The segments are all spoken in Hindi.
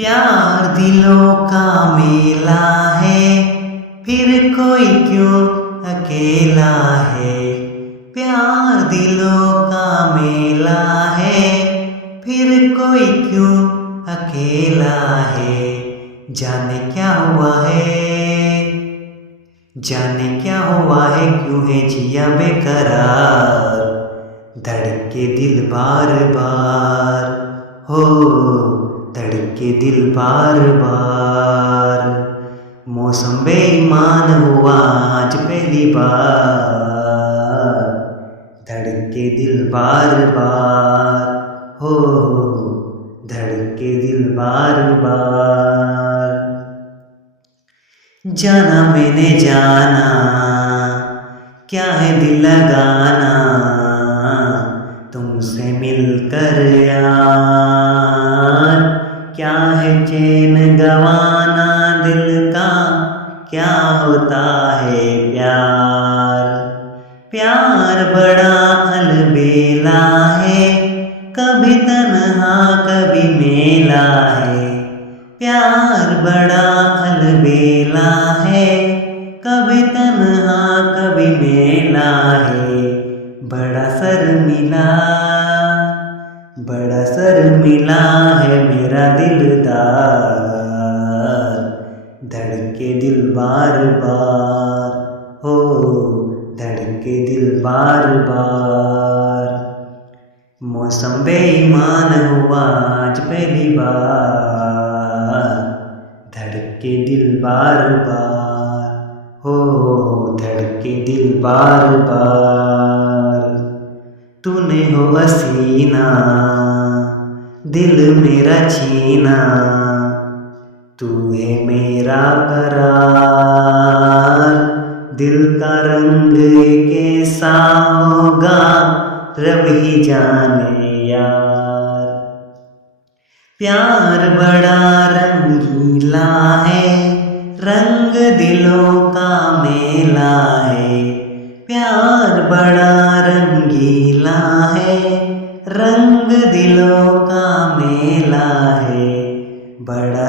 प्यार दिलों का मेला है, फिर कोई क्यों अकेला है। प्यार दिलों का मेला है, फिर कोई क्यों अकेला है। जाने क्या हुआ है, जाने क्या हुआ है, क्यों है जिया बेकरार। धड़के दिल बार बार, हो धड़के दिल बार बार। मौसम बेईमान हुआ आज पहली बार। धड़के दिल बार बार, हो धड़के दिल बार बार। जाना मैंने जाना, क्या है दिल लगाना, तुमसे मिलकर यार। क्या है चैन गवाना, दिल का क्या होता है प्यार। प्यार बड़ा अलबेला है, कभी तन्हा कभी मेला है। प्यार बड़ा अलबेला है, कभी तन्हा कभी मेला है। बड़ा शर्मिला है मेरा दिलदार। धड़के दिल बार बार, हो धड़के दिल बार बार। मौसम बेईमान हुआ आज पहली बार। धड़के दिल बार बार, हो धड़के दिल बार बार। तूने हो हसीना, दिल मेरा छीना, तू है मेरा करार। दिल का रंग कैसा होगा, रब ही जाने यार। प्यार बड़ा रंगीला है, रंग दिलों का मेला है। प्यार बड़ा रंगीला है, रंग दिलों का मेला है। बड़ा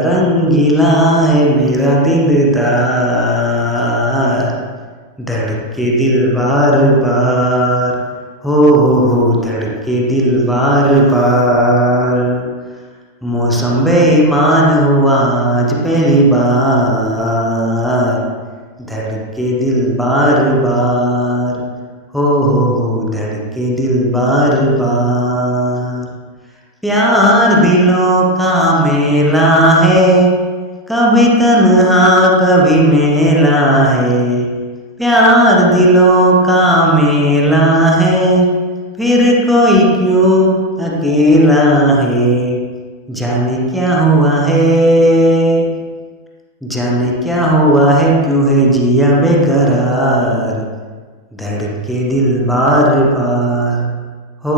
रंगीला है मेरा दिलदार। धड़के दिल बार बार, हो धड़के दिल बार बार। मौसम बेईमान हुआ आज पहली बार। धड़के दिल बार बार, हो धड़के दिल बार बार। प्यार दिलों का मेला है, कभी तन्हा कभी मेला है। प्यार दिलों का मेला है, फिर कोई क्यों अकेला है। जाने क्या हुआ है, जाने क्या हुआ है, क्यों है जिया बेकरार। धड़के दिल बार बार, हो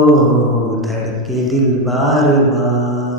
धड़के दिल बार बार।